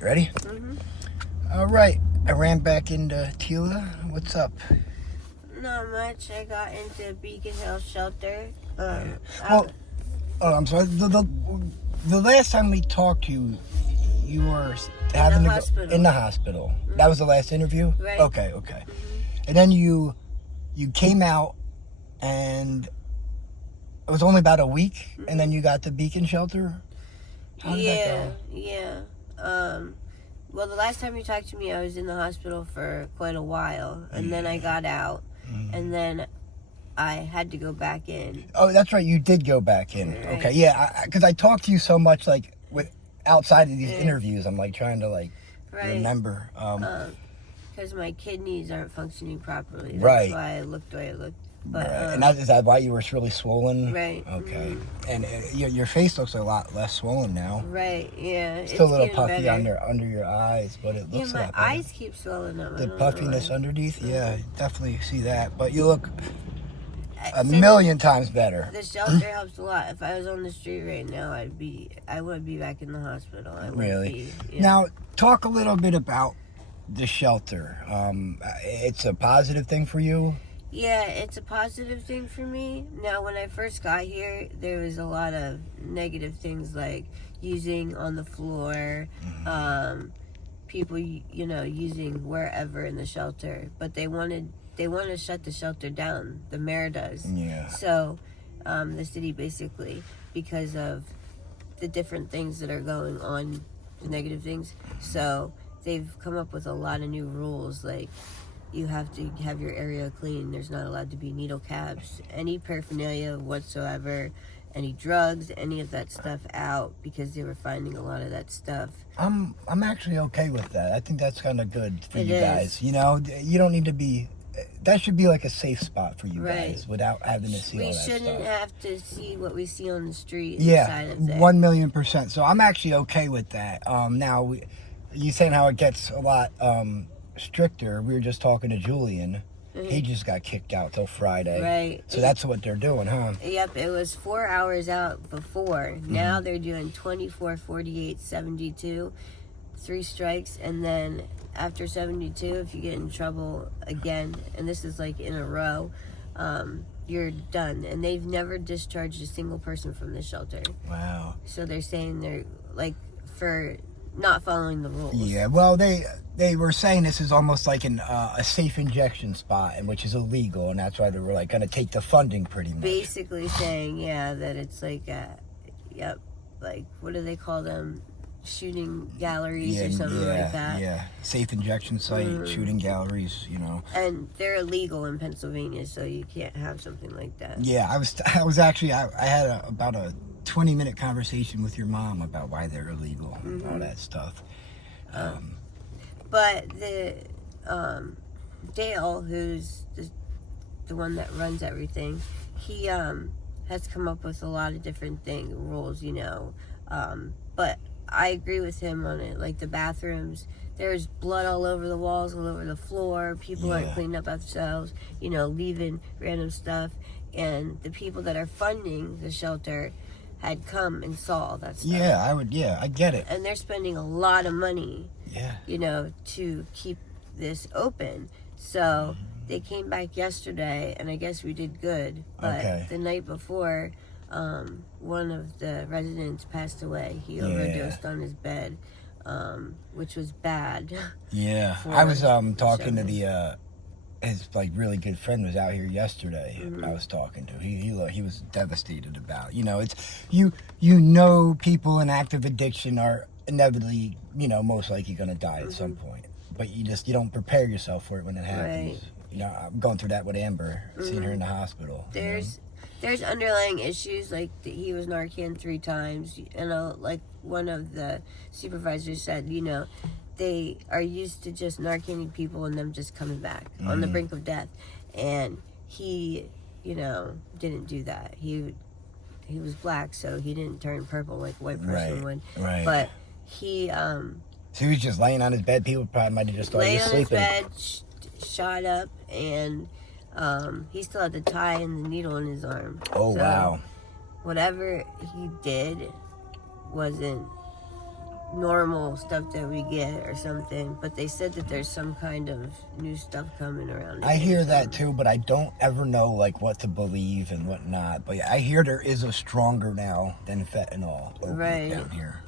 right, ready? All right, I ran back into Tila. What's up? Not much. I got into Beacon Hill Shelter. I'm sorry. The last time we talked to you, you were in the hospital. In the hospital. That was the last interview? Right. Okay. And then you came out, and it was only about a week, and then you got to Beacon Shelter? How did that go? Yeah. Well, the last time you talked to me, I was in the hospital for quite a while, and then I got out, and then I had to go back in. Oh, that's right. You did go back in. Right. Okay, yeah. Because I talked to you so much, like, with outside of these interviews. I'm, like, trying to, like, remember. Because my kidneys aren't functioning properly. That's Right. why I looked the way I looked. But, and is that why you were really swollen? Right. Okay. And your face looks a lot less swollen now. Right, yeah. Still a little puffy better. under your eyes, but it looks a lot better. My eyes keep swelling up. The puffiness underneath, yeah, definitely see that. But you look a million times better. The shelter helps a lot. If I was on the street right now, I would be back in the hospital. Really? Now, talk a little bit about the shelter. It's a positive thing for you? Yeah, it's a positive thing for me. Now, when I first got here, there was a lot of negative things like using on the floor, people, using wherever in the shelter. But they want to shut the shelter down. The mayor does. Yeah. So, the city basically, because of the different things that are going on, the negative things. So, they've come up with a lot of new rules, like you have to have your area clean. There's not allowed to be needle caps, any paraphernalia whatsoever, any drugs, any of that stuff out, because they were finding a lot of that stuff. I'm actually okay with that. I think that's kind of good for you guys. Is. You don't need to be. That should be like a safe spot for you guys without having to see all that stuff. We shouldn't have to see what we see on the street. Yeah, inside of there. 1,000,000%. So I'm actually okay with that. Now, you saying how it gets a lot stricter. We were just talking to Julian. He just got kicked out till Friday. Right. So that's what they're doing, huh? Yep, it was 4 hours out before. Now they're doing 24, 48, 72, 3 strikes, and then after 72, if you get in trouble again, and this is like in a row, you're done. And they've never discharged a single person from the shelter. Wow. So they're saying they're like for not following the rules. Yeah, well, they were saying this is almost like a safe injection spot, and which is illegal, and that's why they were like going to take the funding pretty much. Basically saying, that it's like, like what do they call them? Shooting galleries or something like that. Yeah, safe injection site, shooting galleries, And they're illegal in Pennsylvania, so you can't have something like that. Yeah, I was actually I had about a 20-minute conversation with your mom about why they're illegal and all that stuff. But the Dale, who's the one that runs everything, he has come up with a lot of different rules, but I agree with him on it. Like the bathrooms, there's blood all over the walls, all over the floor. People aren't cleaning up themselves, leaving random stuff. And the people that are funding the shelter had come and saw all that stuff. I get it. And they're spending a lot of money, Yeah. to keep this open. So they came back yesterday, and I guess we did good. But the night before, one of the residents passed away. He overdosed on his bed, which was bad. Yeah, I was talking to his like really good friend was out here yesterday. I was talking to. He was devastated about. It's people in active addiction are inevitably most likely going to die at some point. But you don't prepare yourself for it when it happens. Right. I'm going through that with Amber, seeing her in the hospital. There's underlying issues, like he was Narcan 3 times, like one of the supervisors said, they are used to just Narcaning people and them just coming back on the brink of death. And he, didn't do that. He was black, so he didn't turn purple like a white person would. Right. But he... so he was just laying on his bed. People probably might have just thought he was sleeping. Lay on his bed, shot up, and... he still had the tie and the needle in his arm. Oh, so, wow. Whatever he did wasn't normal stuff that we get or something, but they said that there's some kind of new stuff coming around. I hear that too, but I don't ever know like what to believe and what not. But I hear there is a stronger now than fentanyl opiate down here.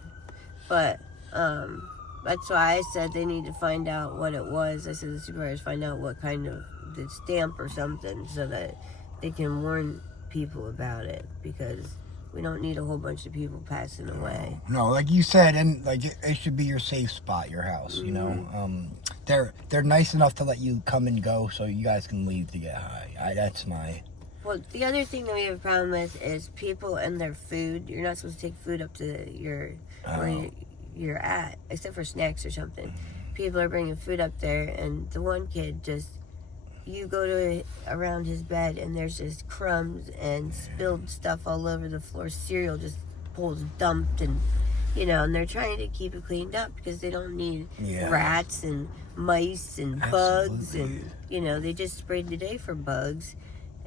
But that's why I said they need to find out what it was. I said the supervisors find out what kind of the stamp or something so that they can warn people about it, because we don't need a whole bunch of people passing away. No, like you said, and like it should be your safe spot, your house. You know, they're nice enough to let you come and go, so you guys can leave to get high. That's my. Well, the other thing that we have a problem with is people and their food. You're not supposed to take food up to where you're at, except for snacks or something. People are bringing food up there, and the one kid just. You go to around his bed and there's just crumbs and spilled stuff all over the floor. Cereal just pulls dumped, and and they're trying to keep it cleaned up because they don't need rats and mice and bugs, and they just sprayed today for bugs,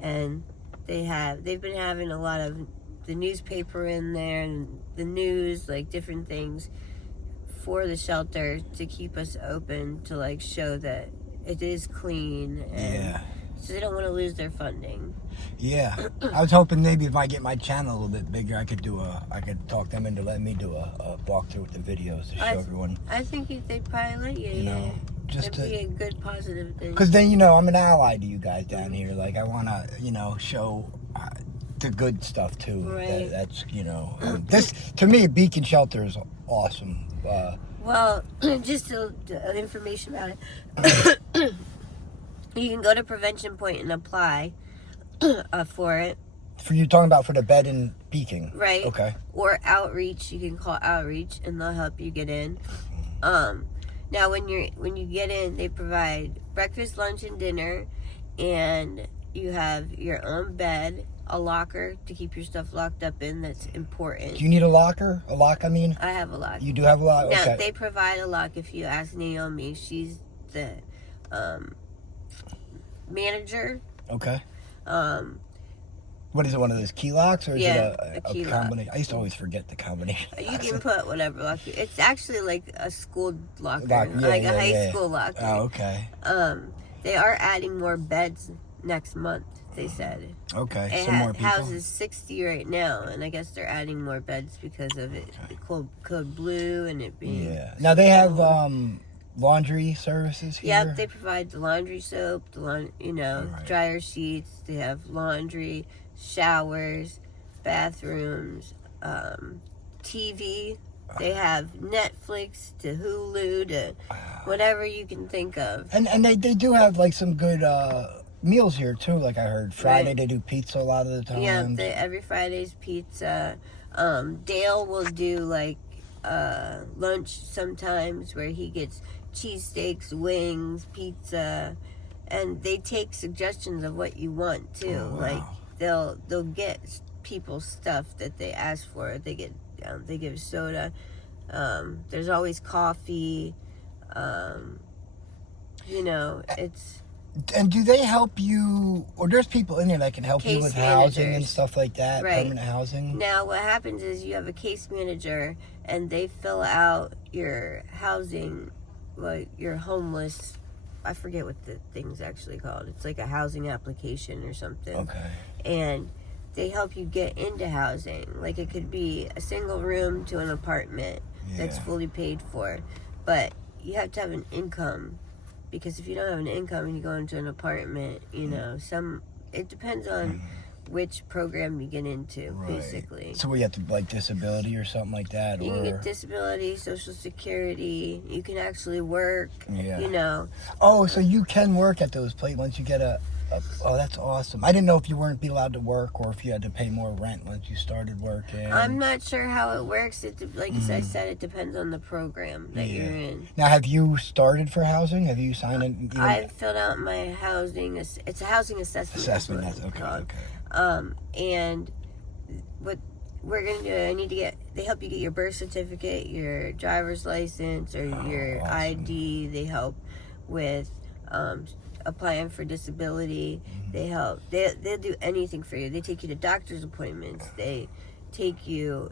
and they've been having a lot of the newspaper in there and the news, like different things for the shelter to keep us open, to like show that it is clean, and so they don't want to lose their funding. Yeah, I was hoping maybe if I get my channel a little bit bigger, I could talk them into letting me do a walkthrough with the videos to show everyone. I think they'd probably let you. Just to be a good positive thing. Because then I'm an ally to you guys down here. Like I want to show the good stuff too. Right. That's this to me, Beacon Shelter is awesome. Well, just information about it. You can go to Prevention Point and apply for it. For you talking about for the bed and Beacon, right? Okay. Or Outreach, you can call Outreach and they'll help you get in. Now when you get in, they provide breakfast, lunch, and dinner, and you have your own bed. A locker to keep your stuff locked up in. That's important. Do you need a locker? A lock, I mean? I have a lock. You do have a lock? Now, okay. They provide a lock if you ask Naomi. She's the manager. Okay. What is it, one of those key locks? Or is it a key combination? I used to always forget the combination. You can put whatever lock. It's actually like a school locker. A high school locker. Oh, okay. They are adding more beds next month, they said. Okay, some more people. Houses 60 right now, and I guess they're adding more beds because of it. Code Blue and it being. Yeah. Now they have laundry services here. Yep, they provide the laundry soap, dryer sheets. They have laundry, showers, bathrooms, TV. They have Netflix to Hulu to whatever you can think of. And they do have like some good meals here too, like I heard Friday they do pizza a lot of the time. Yeah, every Friday's pizza. Dale will do like lunch sometimes where he gets cheesesteaks, wings, pizza, and they take suggestions of what you want too. Oh, wow. Like they'll get people stuff that they ask for. They give soda. There's always coffee. It's. And do they help you, or there's people in there that can help you with housing and stuff like that, right. Permanent housing? Now what happens is you have a case manager and they fill out your housing, like your homeless, I forget what the thing's actually called. It's like a housing application or something. Okay. And they help you get into housing. Like it could be a single room to an apartment that's fully paid for. But you have to have an income. Because if you don't have an income and you go into an apartment, it depends on which program you get into, basically. So we have to like disability or something like that? You can get disability, Social Security. You can actually work, Oh, so you can work at those places once you get oh, that's awesome. I didn't know if you weren't be allowed to work or if you had to pay more rent once you started working. I'm not sure how it works. Like I said, it depends on the program that you're in. Now, have you started for housing? Have you signed in? I've filled out my housing. It's a housing assessment. That's okay. And what we're going to do, they help you get your birth certificate, your driver's license, or your awesome. ID. They help with applying for disability. They help. They'll do anything for you. They take you to doctor's appointments. They take you,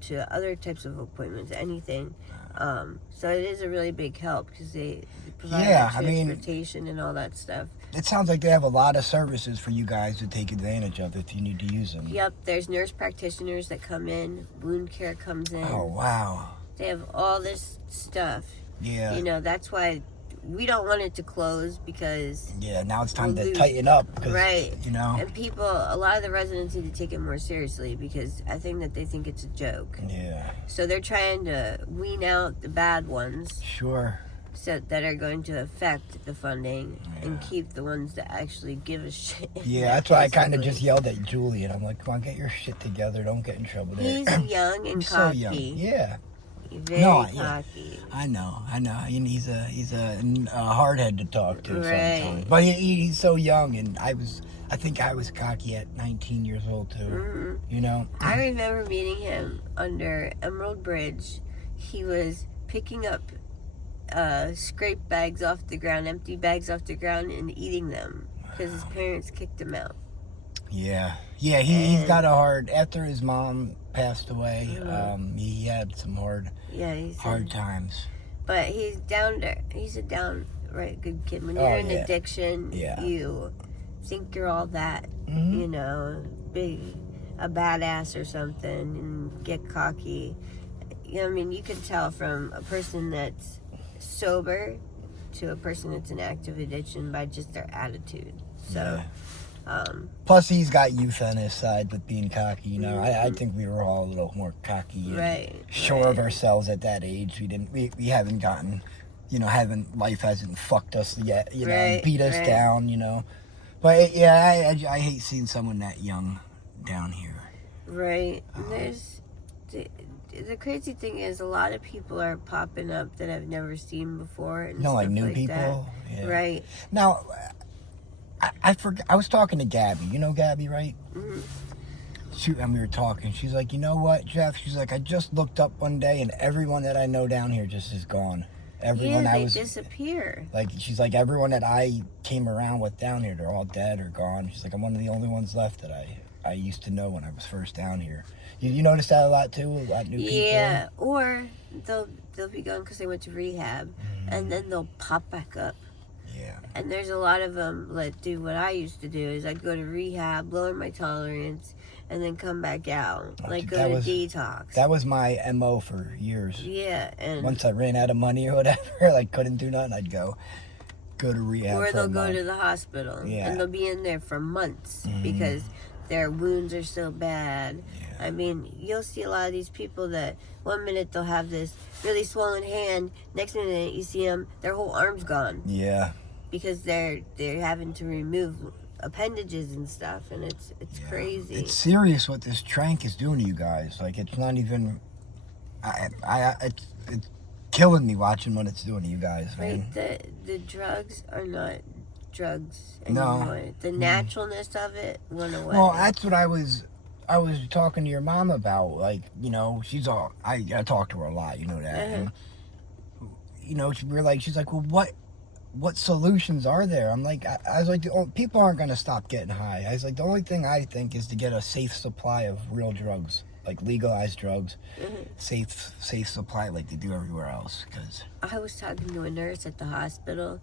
to other types of appointments, anything. So it is a really big help because they provide transportation and all that stuff. It sounds like they have a lot of services for you guys to take advantage of if you need to use them. Yep, there's nurse practitioners that come in, wound care comes in. Oh, wow. They have all this stuff. Yeah. That's why we don't want it to close because... Yeah, now it's time to tighten up. Right. And a lot of the residents need to take it more seriously because I think that they think it's a joke. Yeah. So they're trying to wean out the bad ones. Sure. So that are going to affect the funding and keep the ones that actually give a shit. Yeah, that's why I kind of just yelled at Julie and I'm like, come on, get your shit together. Don't get in trouble there. He's young and cocky. So young. Yeah. Very cocky. Yeah. I know. And he's a hardhead to talk to sometimes. Right. But he's so young, and I think I was cocky at 19 years old too. Mm-hmm. I remember meeting him under Emerald Bridge. He was picking up scrape bags off the ground, empty bags off the ground, and eating them because his parents kicked him out. Yeah. He's got a hard. After his mom passed away, he had some hard times. But he's a downright good kid. When you're in addiction, you think you're all that, big, a badass or something, and get cocky. You can tell from a person that's sober to a person that's in active addiction by just their attitude. So. Plus, he's got youth on his side with being cocky. I think we were all a little more cocky, and sure of ourselves at that age. We haven't gotten, life hasn't fucked us yet, and beat us down, But I hate seeing someone that young down here. Right. There's the crazy thing is a lot of people are popping up that I've never seen before. And like new people. Yeah. Right. Now. I forgot. I was talking to Gabby. You know Gabby, right? Mm-hmm. And we were talking. She's like, you know what, Jeff? She's like, I just looked up one day, and everyone that I know down here just is gone. Everyone they disappear. Like, she's like, everyone that I came around with down here, they're all dead or gone. She's like, I'm one of the only ones left that I used to know when I was first down here. You notice that a lot too? A lot of new people? Yeah, or they'll be gone because they went to rehab, and then they'll pop back up. Yeah. And there's a lot of them that do what I used to do is I'd go to rehab, lower my tolerance, and then come back out. Go to detox. That was my MO for years. Yeah. And once I ran out of money or whatever, couldn't do nothing, I'd go to rehab. Or they'll go to the hospital. Yeah. And they'll be in there for months because their wounds are so bad. Yeah. You'll see a lot of these people that one minute they'll have this really swollen hand, next minute you see them, their whole arm's gone. Yeah. Because they're having to remove appendages and stuff, and it's crazy. It's serious what this trank is doing to you guys. It's not even. It's killing me watching what it's doing to you guys, man. Right, the drugs are not drugs anymore. No. The naturalness of it went away. Well, that's what I was talking to your mom about. She's all. I talk to her a lot. You know that. And, she's like, well, what solutions are there? I'm like, I was like, people aren't going to stop getting high. I was like, the only thing I think is to get a safe supply of real drugs, like legalized drugs, safe supply like they do everywhere else. Cause I was talking to a nurse at the hospital.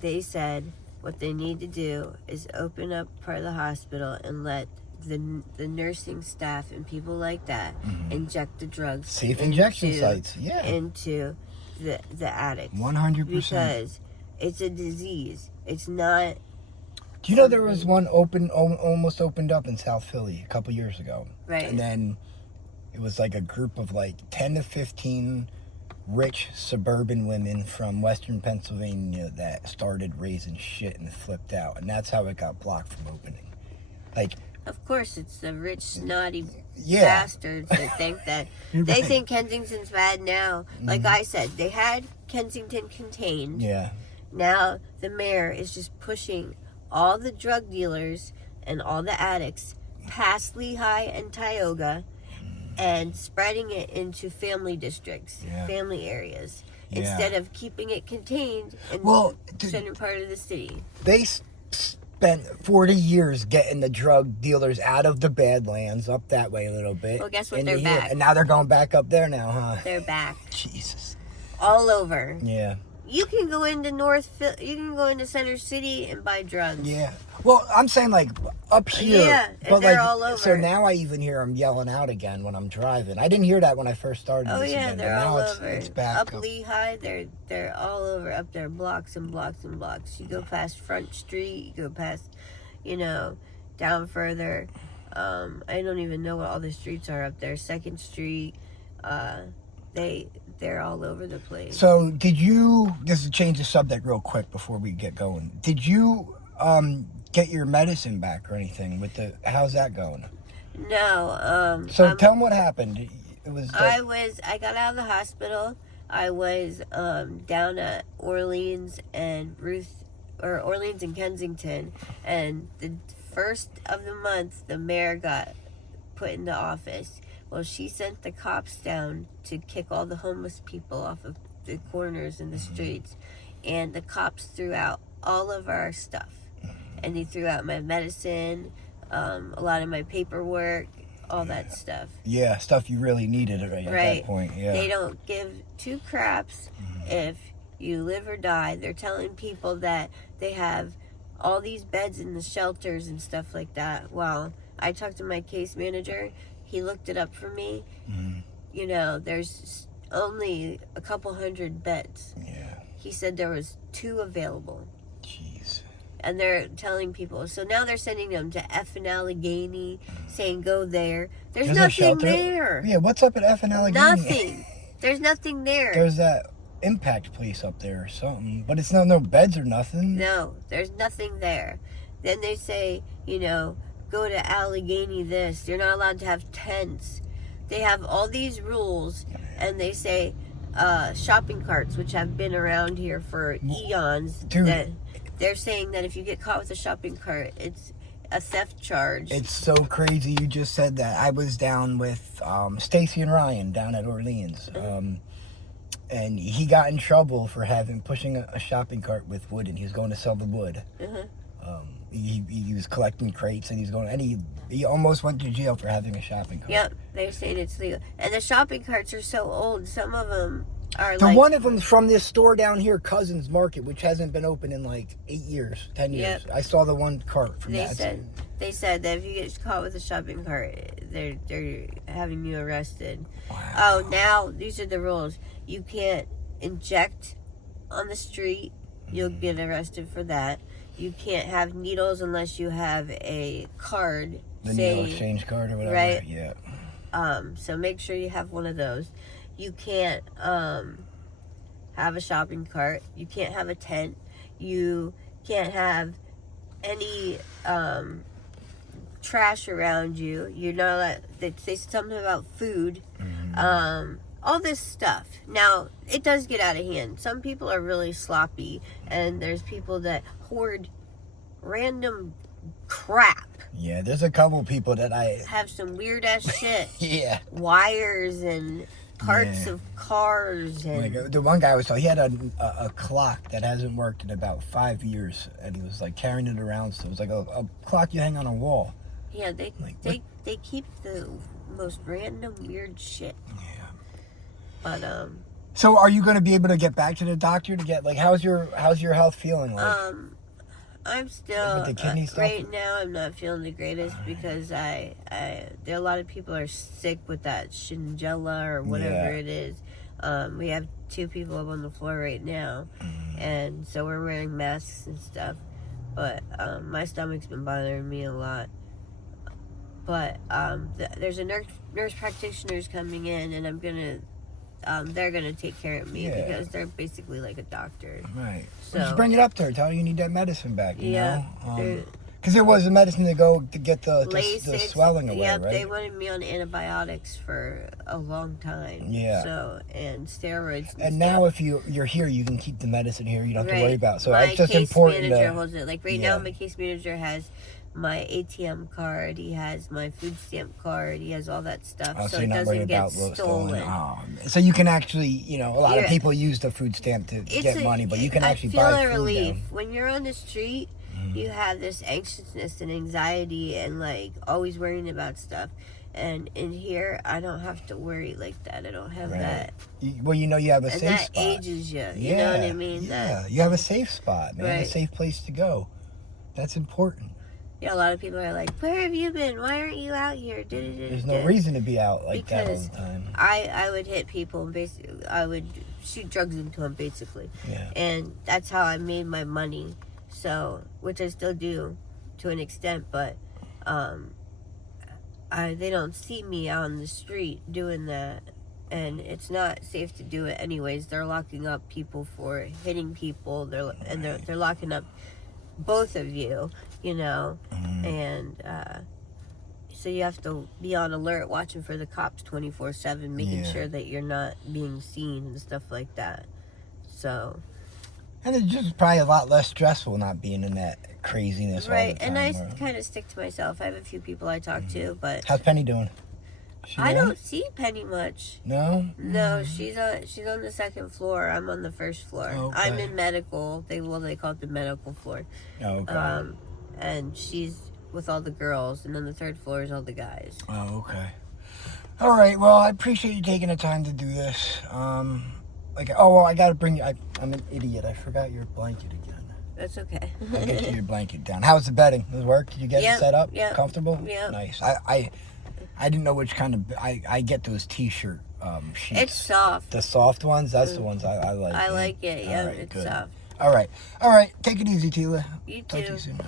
They said what they need to do is open up part of the hospital and let the nursing staff and people like that inject the drugs. Safe injection sites, into the addicts. 100%. Because it's a disease. It's not. Do you know there was one almost opened up in South Philly a couple years ago? Right. And then it was a group of 10 to 15 rich suburban women from Western Pennsylvania that started raising shit and flipped out, and that's how it got blocked from opening. Of course, it's the rich, snotty bastards that think that. They think Kensington's bad now. Like I said, they had Kensington contained. Yeah. Now the mayor is just pushing all the drug dealers and all the addicts past Lehigh and Tioga and spreading it into family districts, family areas, instead of keeping it contained in the center part of the city. spent 40 years getting the drug dealers out of the Badlands up that way a little bit. Well, guess what? into They're here. back. And now they're going back up there now, huh? They're back. Jesus. All over. Yeah. You can go into you can go into Center City and buy drugs. Yeah. Well, I'm saying like up here. Yeah, but they're like, all over. So now I even hear them yelling out again when I'm driving. I didn't hear that when I first started. Oh this yeah, again, they're but now all it's, over. It's back Up Lehigh, they're all over up there, blocks and blocks and blocks. You go past Front Street, you go past, down further. I don't even know what all the streets are up there. 2nd Street. They're all over the place. So did you? Just to change the subject real quick before we get going. Did you get your medicine back or anything with the? How's that going? No. So tell them what happened. It was. I got out of the hospital. I was down at Orleans and Kensington, and the first of the month, the mayor got put into office. Well, she sent the cops down to kick all the homeless people off of the corners and the streets, and the cops threw out all of our stuff, and they threw out my medicine, a lot of my paperwork, all that stuff. Yeah, stuff you really needed at that point. Yeah. They don't give 2 craps if you live or die. They're telling people that they have all these beds in the shelters and stuff like that. Well, I talked to my case manager. He looked it up for me. There's only a couple hundred beds. Yeah. He said there was 2 available. Jeez. And they're telling people. So now they're sending them to F and Allegheny, saying go there. There's nothing there. Yeah, what's up at F and Allegheny? Nothing. There's nothing there. There's that impact place up there or something. But it's no beds or nothing. No, there's nothing there. Then they say, go to Allegheny this. You're not allowed to have tents. They have all these rules, and they say shopping carts, which have been around here for eons. Dude. That they're saying that if you get caught with a shopping cart, it's a theft charge. It's so crazy you just said that. I was down with Stacy and Ryan down at Orleans. And he got in trouble for pushing a shopping cart with wood, and he was going to sell the wood. He was collecting crates, and he almost went to jail for having a shopping cart. Yep, they're saying it's legal. And the shopping carts are so old. Some of them are one of them's from this store down here, Cousins Market, which hasn't been open in like 8 years, 10 years. Yep. I saw the one cart from that. They said that if you get caught with a shopping cart, they're having you arrested. Wow. Oh, now these are the rules. You can't inject on the street. You'll get arrested for that. You can't have needles unless you have a card. The needle exchange card or whatever. Right. Yeah. So make sure you have one of those. You can't have a shopping cart. You can't have a tent. You can't have any trash around you. You're not allowed. They say something about food. All this stuff. Now, it does get out of hand. Some people are really sloppy, and there's people that hoard random crap. Yeah, there's a couple people that I have some weird ass shit. Yeah. Wires and parts of cars and like the one guy was talking, he had a clock that hasn't worked in about 5 years, and he was like carrying it around. So it was like a clock you hang on a wall. Yeah, they keep the most random weird shit. Yeah. But so are you going to be able to get back to the doctor to get how's your health feeling like? I'm still with the kidney stuff? right now. I'm not feeling the greatest because there are a lot of people are sick with that Shingella or whatever it is. We have 2 people up on the floor right now, and so we're wearing masks and stuff. But my stomach's been bothering me a lot. But there's a nurse practitioner's coming in, and they're gonna take care of me because they're basically like a doctor. Right. So just bring it up to her. Tell her you need that medicine back. You know? Because there was a medicine to go to get the swelling away. Yep, right? they wanted me on antibiotics for a long time. Yeah. So and steroids. And now, if you're here, you can keep the medicine here. You don't have to worry about. So my it's just case important. Manager holds it. Like right now, my case manager has my ATM card. He has my food stamp card. He has all that stuff, so it doesn't get stolen. So you can actually, a lot of people use the food stamp to get money, but you can actually buy food. I feel food a relief now. when you're on the street you have this anxiousness and anxiety and like always worrying about stuff. And in here, I don't have to worry like that. I don't have that. Well, you know, you have a and safe that spot. ages you. You know what I mean? Yeah, you have a safe spot, man. Right. A safe place to go. That's important. Yeah, a lot of people are like, "Where have you been? Why aren't you out here?" There's no reason to be out like that all the time. I would hit people and basically I would shoot drugs into them basically. Yeah. And that's how I made my money. So, which I still do to an extent, but they don't see me out on the street doing that, and it's not safe to do it anyways. They're locking up people for hitting people. They're locking up both of you, you know, and so you have to be on alert, watching for the cops 24/7, making sure that you're not being seen and stuff like that. So, and it's just probably a lot less stressful not being in that craziness all the time. And I kind of stick to myself. I have a few people I talk to, but how's Penny doing? I don't see Penny much. No? No, she's on the second floor. I'm on the first floor. Okay. I'm in medical. They call it the medical floor. Okay. And she's with all the girls, and then the third floor is all the guys. Oh, okay. All right. Well, I appreciate you taking the time to do this. I gotta bring you. I'm an idiot. I forgot your blanket again. That's okay. I'll get you your blanket down. How's the bedding? Does it work? Did you get it set up? Yep. Comfortable? Yeah. Nice. I didn't know which kind of. I get those t-shirt sheets. It's soft. The soft ones. That's the ones I like. I like it. Yeah, All right, it's good. soft. All right. Take it easy, Tila. You Talk to too. you soon.